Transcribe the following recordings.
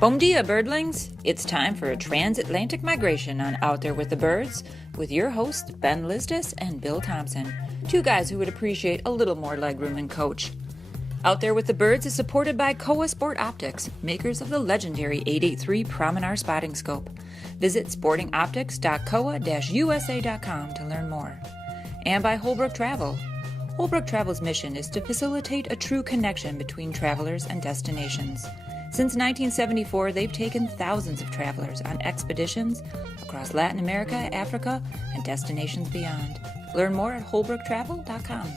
Bom dia, birdlings! It's time for a transatlantic migration on Out There with the Birds with your hosts, Ben Lizdas and Bill Thompson, two guys who would appreciate a little more legroom than Coach. Out There with the Birds is supported by Kowa Sport Optics, makers of the legendary 883 Prominar Spotting Scope. Visit sportingoptics.kowa-usa.com to learn more. And by Holbrook Travel. Holbrook Travel's mission is to facilitate a true connection between travelers and destinations. Since 1974, they've taken thousands of travelers on expeditions across Latin America, Africa, and destinations beyond. Learn more at holbrooktravel.com.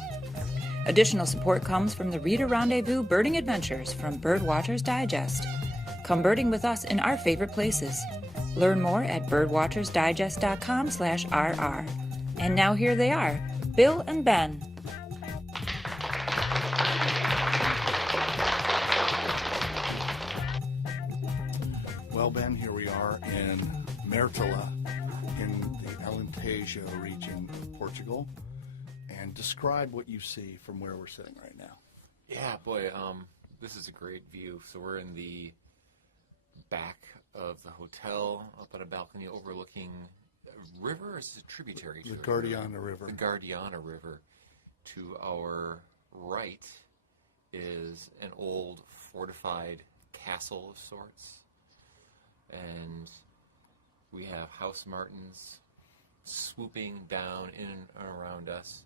Additional support comes from the Reader Rendezvous Birding Adventures from Birdwatchers Digest. Come birding with us in our favorite places. Learn more at birdwatchersdigest.com/rr. And now here they are, Bill and Ben. Well, Ben, here we are in Mertila in the Alentejo region of Portugal. And describe what you see from where we're sitting right now. Yeah, boy, this is a great view. So we're in the back of the hotel, up on a balcony overlooking a river, or is it a tributary? The Guadiana River. The Guadiana River. To our right is an old fortified castle of sorts. And we have house martins swooping down in and around us.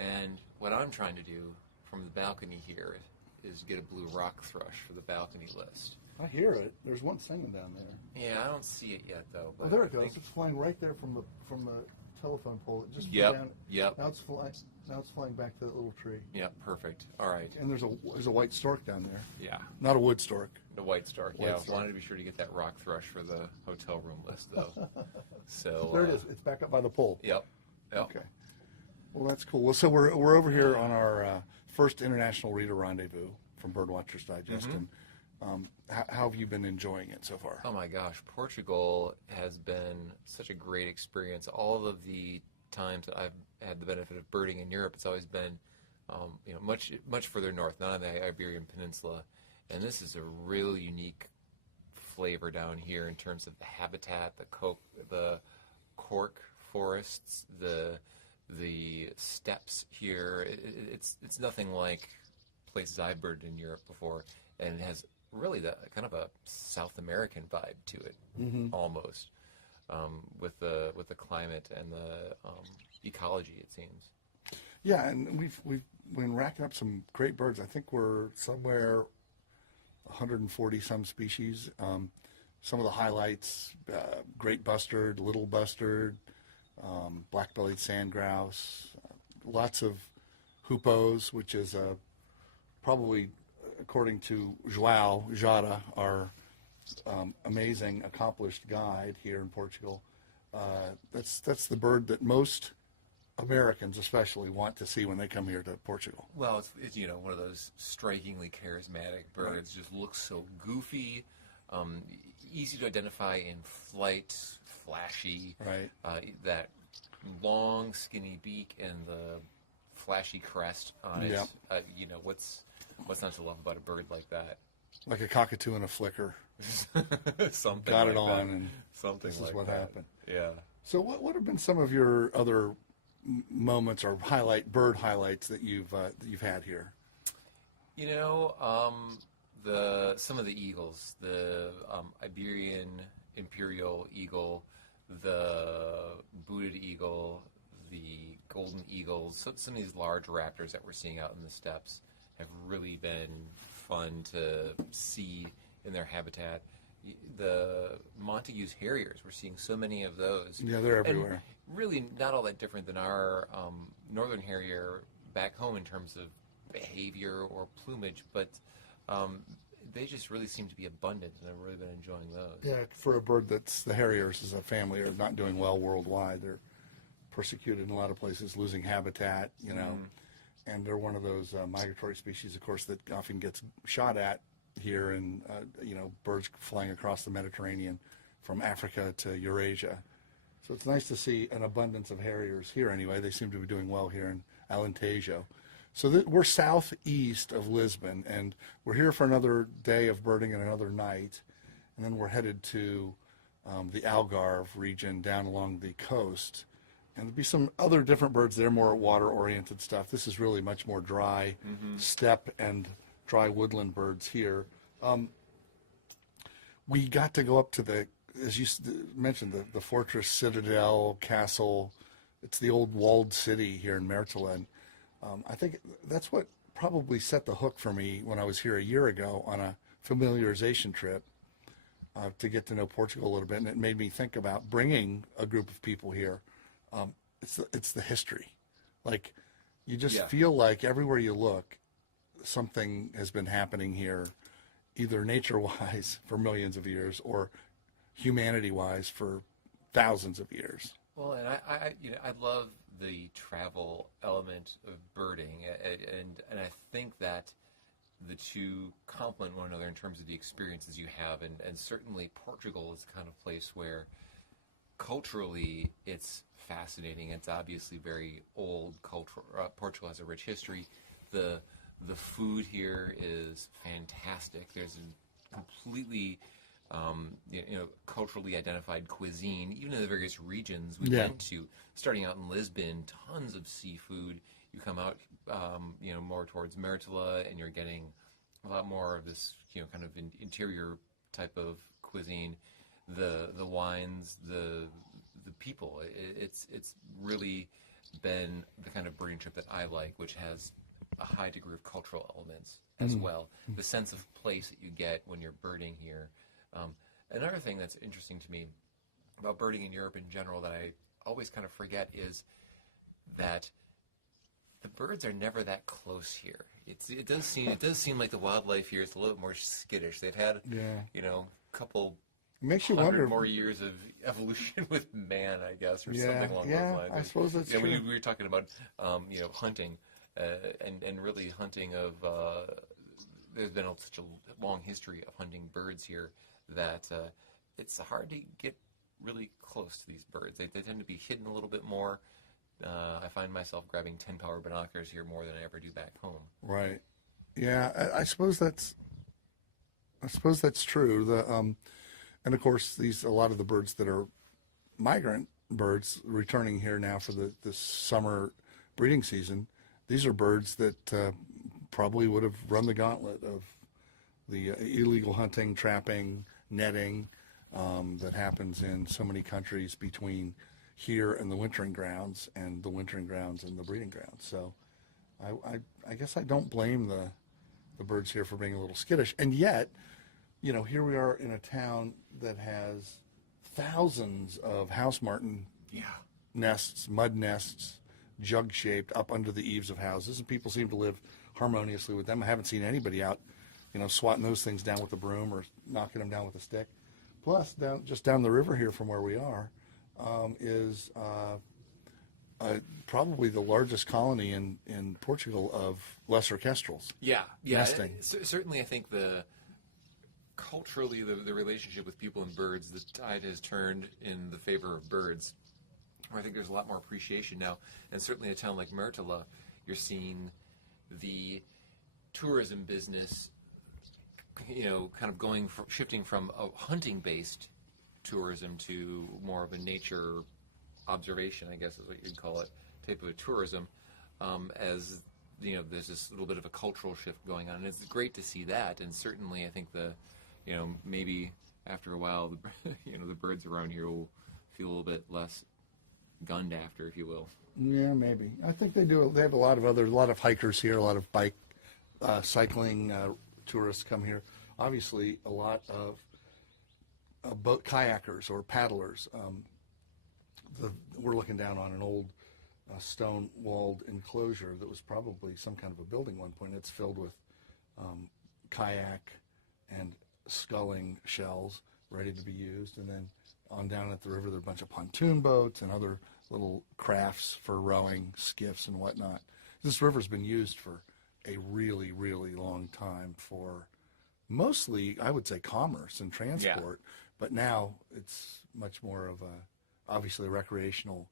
And what I'm trying to do from the balcony here is get a blue rock thrush for the balcony list. I hear it. There's one singing down there. Yeah, I don't see it yet, though. But Oh, there it goes. It's flying right there from the telephone pole. It just flew Yep, down. yep. Now it's flying back to that little tree. Yeah, perfect. All right. And there's a white stork down there. Yeah, Not a wood stork. the white stork. White Yeah, stork. wanted to be sure to get that rock thrush for the hotel room list, though. So There it is. It's back up by the pole. Yep. Okay. Well, that's cool. Well, so we're over here on our first international reader rendezvous from Birdwatchers Digest, and how have you been enjoying it so far? Oh my gosh, Portugal has been such a great experience. All of the times that I've had the benefit of birding in Europe, it's always been, much further north, not on the Iberian Peninsula, and this is a really unique flavor down here in terms of the habitat, the cork forests, the steppes here. It's nothing like places I've birded in Europe before, and it has really kind of a South American vibe to it, almost, with the climate and the ecology, it seems. Yeah, and we've been racking up some great birds. I think we're somewhere 140 some species. Some of the highlights: great bustard, little bustard, black-bellied sand grouse, lots of hoopos, which is probably, according to João Jara, our amazing, accomplished guide here in Portugal, that's the bird that most Americans especially want to see when they come here to Portugal. Well, it's one of those strikingly charismatic birds. Right. Just looks so goofy, easy to identify in flight, flashy. Right. That long, skinny beak and the flashy crest on it. Yep. What's not to love about a bird like that? Like a cockatoo in a flicker. Something Got like it on, that. and Something this like is what that. happened. Yeah. So what have been some of your other moments or bird highlights that you've had here? Some of the eagles, the Iberian imperial eagle, the booted eagle, the golden eagles. So some of these large raptors that we're seeing out in the steppes have really been fun to see in their habitat. The Montagu's harriers, we're seeing so many of those. Yeah, they're everywhere. And really not all that different than our northern harrier back home in terms of behavior or plumage, but they just really seem to be abundant, and I've really been enjoying those. Yeah, for a bird that's the harriers as a family are not doing well worldwide. They're persecuted in a lot of places, losing habitat, and they're one of those migratory species, of course, that often gets shot at here, and birds flying across the Mediterranean from Africa to Eurasia. So it's nice to see an abundance of harriers here anyway. They seem to be doing well here in Alentejo. So we're southeast of Lisbon, and we're here for another day of birding and another night. and then we're headed to the Algarve region down along the coast. And there'll be some other different birds there, more water-oriented stuff. This is really much more dry steppe and dry woodland birds here. We got to go up to the, as you mentioned, the fortress, citadel, castle. It's the old walled city here in Mertila. And I think that's what probably set the hook for me when I was here a year ago on a familiarization trip to get to know Portugal a little bit. And it made me think about bringing a group of people here. It's the history. Like, you just feel like everywhere you look, something has been happening here, either nature-wise for millions of years or humanity-wise for thousands of years. Well, and I love the travel element of birding, and I think that the two complement one another in terms of the experiences you have, and certainly Portugal is the kind of place where culturally it's fascinating. It's obviously very old culture. Portugal has a rich history. The food here is fantastic. There's a completely culturally identified cuisine, even in the various regions we went to. Starting out in Lisbon, tons of seafood. You come out, more towards Mertila, and you're getting a lot more of this, kind of interior type of cuisine. The wines, the people. It's really been the kind of birding trip that I like, which has a high degree of cultural elements as well. The sense of place that you get when you're birding here. Another thing that's interesting to me about birding in Europe in general that I always kind of forget is that the birds are never that close here. It does seem like the wildlife here is a little bit more skittish. They've had a couple makes you 100 wonder more years of evolution with man, I guess, or something along those lines. I suppose that's true. We were talking about hunting and really hunting of. There's been such a long history of hunting birds here that it's hard to get really close to these birds. They tend to be hidden a little bit more. I find myself grabbing 10-power binoculars here more than I ever do back home. Right. Yeah, I suppose that's true. And of course, a lot of the birds that are migrant birds returning here now for the summer breeding season, these are birds that probably would have run the gauntlet of the illegal hunting, trapping, netting that happens in so many countries between here and the wintering grounds and the wintering grounds and the breeding grounds. So I guess I don't blame the birds here for being a little skittish. And yet, here we are in a town that has thousands of house martin nests, mud nests, jug-shaped up under the eaves of houses, and people seem to live harmoniously with them. I haven't seen anybody out, swatting those things down with a broom or knocking them down with a stick. Plus, just down the river here from where we are, is probably the largest colony in Portugal of lesser kestrels. Nesting. Certainly, I think culturally, the relationship with people and birds, the tide has turned in the favor of birds. I think there's a lot more appreciation now, and certainly in a town like Mertila, you're seeing the tourism business, kind of shifting from a hunting-based tourism to more of a nature observation, I guess is what you'd call it, type of a tourism, as there's this little bit of a cultural shift going on, and it's great to see that. And certainly, I think maybe after a while, the birds around here will feel a little bit less gunned after, if you will. Yeah, maybe. I think they do. They have a lot of hikers here, a lot of bike, cycling tourists come here. Obviously, a lot of boat kayakers or paddlers. We're looking down on an old stone-walled enclosure that was probably some kind of a building at one point. It's filled with kayak and sculling shells ready to be used. And then on down at the river, there are a bunch of pontoon boats and other little crafts for rowing, skiffs and whatnot. This river's been used for a really, really long time for mostly, I would say, commerce and transport. But now it's much more of obviously a recreational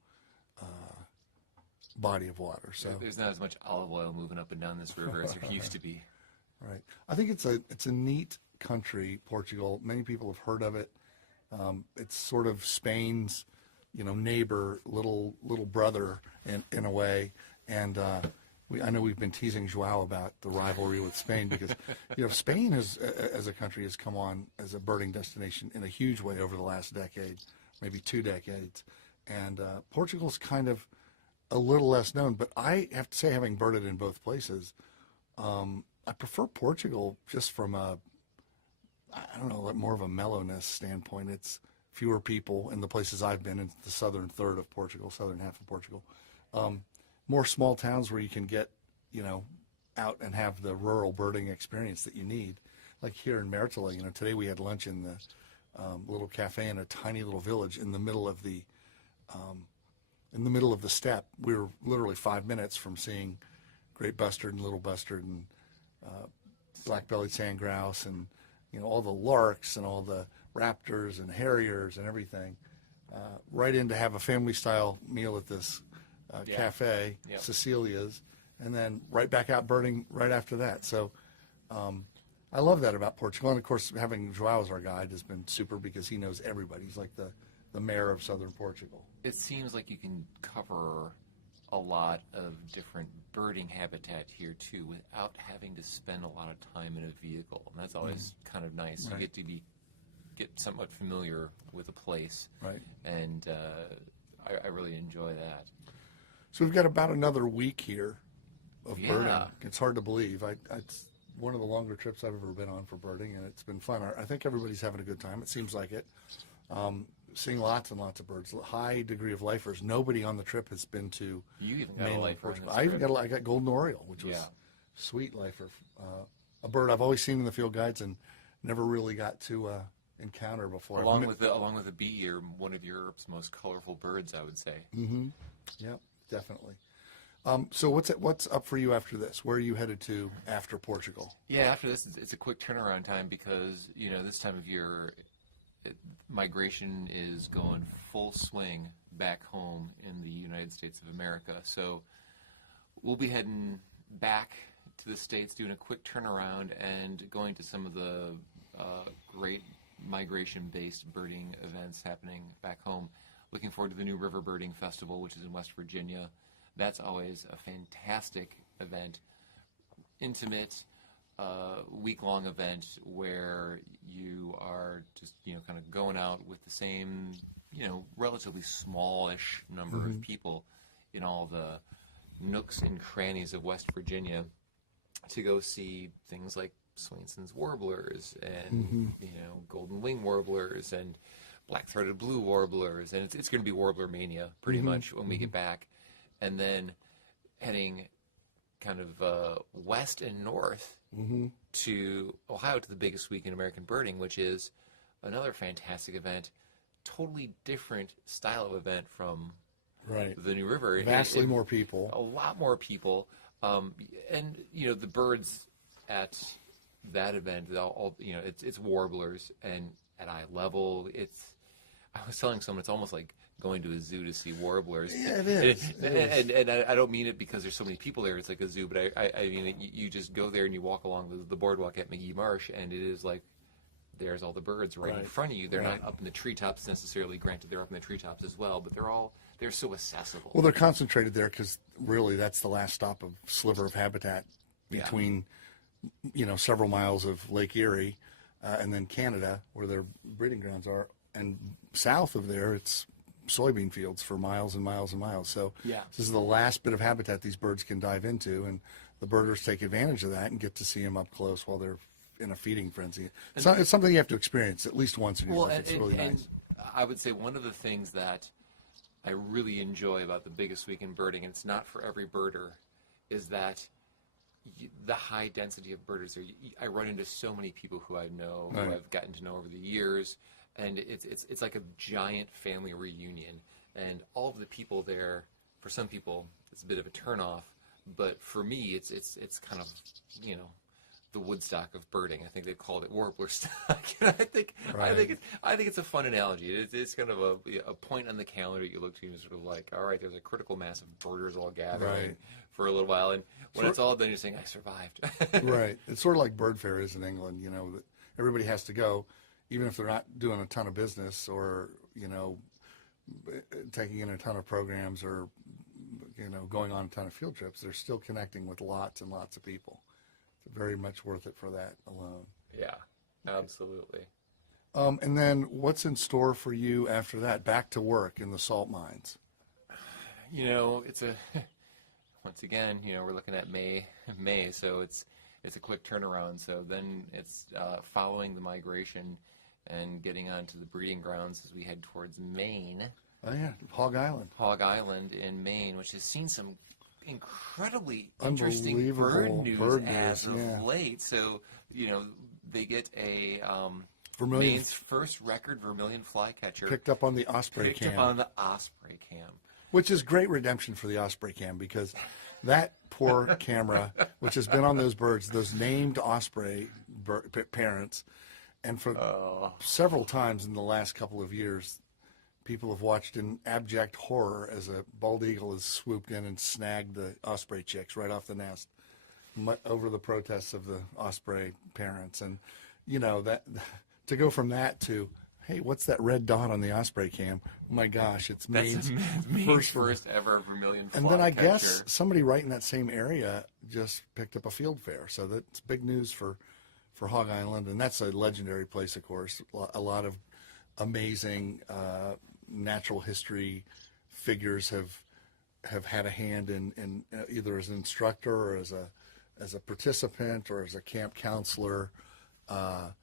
body of water. So there's not as much olive oil moving up and down this river as there used to be. Right. I think it's a neat country, Portugal. Many people have heard of it. It's sort of Spain's, neighbor, little brother in a way. And I know we've been teasing Joao about the rivalry with Spain because, Spain has, as a country, has come on as a birding destination in a huge way over the last decade, maybe 2 decades. And Portugal's kind of a little less known. But I have to say, having birded in both places, I prefer Portugal just from more of a mellowness standpoint. It's fewer people in the places I've been in the southern third of Portugal, southern half of Portugal. More small towns where you can get, out and have the rural birding experience that you need. Like here in Mertila, today we had lunch in the little cafe in a tiny little village in the middle of the steppe. We were literally 5 minutes from seeing great bustard and little bustard and black-bellied sand grouse and all the larks and all the raptors and harriers and everything, right in to have a family-style meal at this cafe, Cecilia's, and then right back out birding right after that. So I love that about Portugal. And, of course, having Joao as our guide has been super because he knows everybody. He's like the mayor of southern Portugal. It seems like you can cover a lot of different birding habitat here too without having to spend a lot of time in a vehicle, and that's always kind of nice. Right. You get to get somewhat familiar with a place, right? And I really enjoy that. So we've got about another week here of Yeah. birding. It's hard to believe. It's one of the longer trips I've ever been on for birding, and it's been fun. I think everybody's having a good time. It seems like it. Seeing lots and lots of birds, high degree of lifers. Nobody on the trip has been to You even got Maine a or lifer on Portugal. this I even trip. got golden oriole, which was sweet lifer. A bird I've always seen in the field guides and never really got to encounter before. Along with the bee ear, one of Europe's most colorful birds, I would say. Mm-hmm. Yep, definitely. So what's up for you after this? Where are you headed to after Portugal? Yeah, after this, it's a quick turnaround time because this time of year, migration is going full swing back home in the United States of America. So we'll be heading back to the States, doing a quick turnaround and going to some of the great migration-based birding events happening back home. Looking forward to the New River Birding Festival, which is in West Virginia. That's always a fantastic event, intimate, week-long event where you are just, kind of going out with the same, relatively smallish number of people in all the nooks and crannies of West Virginia to go see things like Swainson's warblers and, golden wing warblers and black-throated blue warblers. And it's going to be warbler mania pretty much when we get back. And then heading kind of west and north to Ohio to the biggest week in American birding, which is another fantastic event, totally different style of event from the New River. Vastly more people. A lot more people. And, the birds at that event, all it's warblers, and at eye level, I was telling someone it's almost like going to a zoo to see warblers. Yeah, it is. And I don't mean it because there's so many people there. It's like a zoo, but I mean you just go there and you walk along the boardwalk at McGee Marsh, and it is like there's all the birds right in front of you. They're not up in the treetops necessarily. Granted, they're up in the treetops as well, but they're so accessible. Well, they're concentrated there because really that's the last stop of sliver of habitat between several miles of Lake Erie and then Canada, where their breeding grounds are, and south of there it's soybean fields for miles and miles and miles. So this is the last bit of habitat these birds can dive into, and the birders take advantage of that and get to see them up close while they're in a feeding frenzy. It's something you have to experience at least once in your life. It's really nice. And I would say one of the things that I really enjoy about the biggest week in birding, and it's not for every birder, is that the high density of birders. I run into so many people who I know, who I've gotten to know over the years, and it's like a giant family reunion. And all of the people there, for some people, it's a bit of a turnoff, but for me, it's kind of the Woodstock of birding. I think they called it warbler stock. I think it's a fun analogy. It's kind of a point on the calendar you look to and sort of like, all right, there's a critical mass of birders all gathering for a little while, and when it's all done, you're saying, I survived. Right. It's sort of like bird fair is in England. everybody has to go, even if they're not doing a ton of business or, you know, taking in a ton of programs or, you know, going on a ton of field trips. They're still connecting with lots and lots of people. It's very much worth it for that alone. Yeah, absolutely. And then what's in store for you after that? Back to work in the salt mines. You know, it's a once again, you know, we're looking at May, so it's a quick turnaround. So then it's following the migration and getting onto the breeding grounds as we head towards Maine. Oh yeah, Hog Island. Hog Island in Maine, which has seen some incredibly interesting bird news as of late. So, you know, they get a Maine's first record vermilion flycatcher picked up on the osprey cam. Picked up on the osprey cam. Which is great redemption for the osprey cam, because that poor camera, which has been on those birds, those named osprey parents, and for several times in the last couple of years, people have watched in abject horror as a bald eagle has swooped in and snagged the osprey chicks right off the nest over the protests of the osprey parents. And, you know, that to go from that to, hey, what's that red dot on the osprey cam? Oh my gosh, it's Maine's first ever vermilion flycatcher. And then I guess somebody right in that same area just picked up a field fair. So that's big news for Hog Island. And that's a legendary place, of course. A lot of amazing natural history figures have had a hand in either as an instructor or as a participant or as a camp counselor at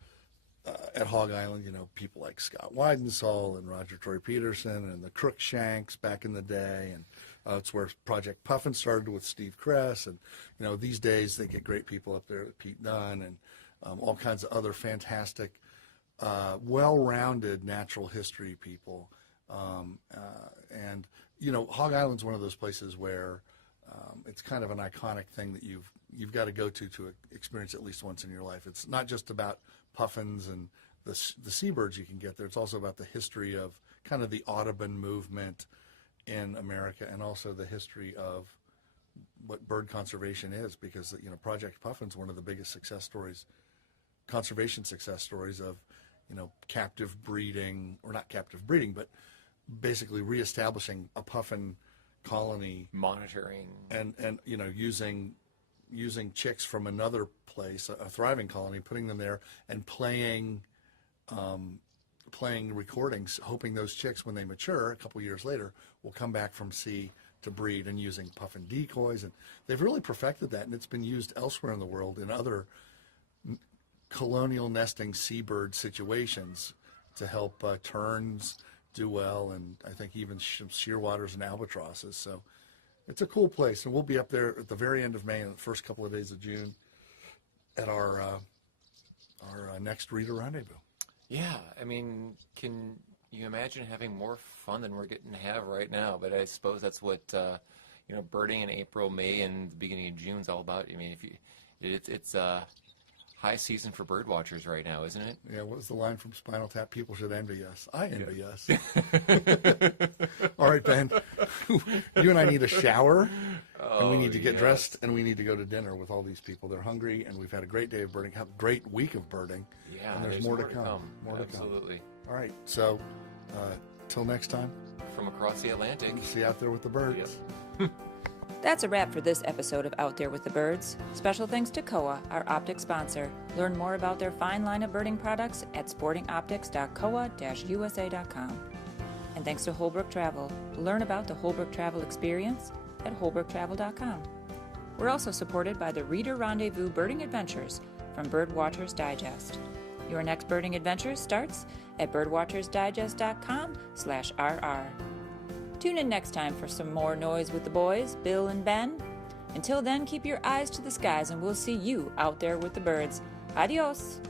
Hog Island. You know, people like Scott Weidensaul and Roger Troy Peterson and the Crookshanks back in the day, and it's where Project Puffin started with Steve Kress. And you know, these days they get great people up there, Pete Dunn and all kinds of other fantastic, well-rounded natural history people. And you know, Hog Island's one of those places where it's kind of an iconic thing that you've got to go to experience at least once in your life. It's not just about puffins and the seabirds you can get there. It's also about the history of kind of the Audubon movement in America, and also the history of what bird conservation is, because you know, Project Puffin's one of the biggest success stories, conservation success stories of, you know, captive breeding, or not captive breeding, but basically reestablishing a puffin colony, monitoring, and you know, using chicks from another place, a thriving colony, putting them there and playing recordings, hoping those chicks, when they mature a couple years later, will come back from sea to breed, and using puffin decoys. And they've really perfected that, and it's been used elsewhere in the world in other colonial nesting seabird situations to help terns do well, and I think even shearwaters and albatrosses. So it's a cool place, and we'll be up there at the very end of May and the first couple of days of June at our next Reader Rendezvous. Yeah, I mean, can you imagine having more fun than we're getting to have right now? But I suppose that's what you know, birding in April, May, and the beginning of June is all about. I mean, it's high season for bird watchers right now, isn't it? Yeah, what was the line from Spinal Tap? People should envy us. I envy us. All right, Ben. You and I need a shower, and we need to get dressed, and we need to go to dinner with all these people. They're hungry, and we've had a great day of birding, have a great week of birding. Yeah, and there's more to come. More Absolutely. to come. All right, so till next time. From across the Atlantic. See you out there with the birds. Yep. That's a wrap for this episode of Out There with the Birds. Special thanks to Koa, our optic sponsor. Learn more about their fine line of birding products at sportingoptics.koa-usa.com. And thanks to Holbrook Travel. Learn about the Holbrook Travel experience at holbrooktravel.com. We're also supported by the Reader Rendezvous Birding Adventures from Birdwatchers Digest. Your next birding adventure starts at birdwatchersdigest.com/RR. Tune in next time for some more noise with the boys, Bill and Ben. Until then, keep your eyes to the skies, and we'll see you out there with the birds. Adios!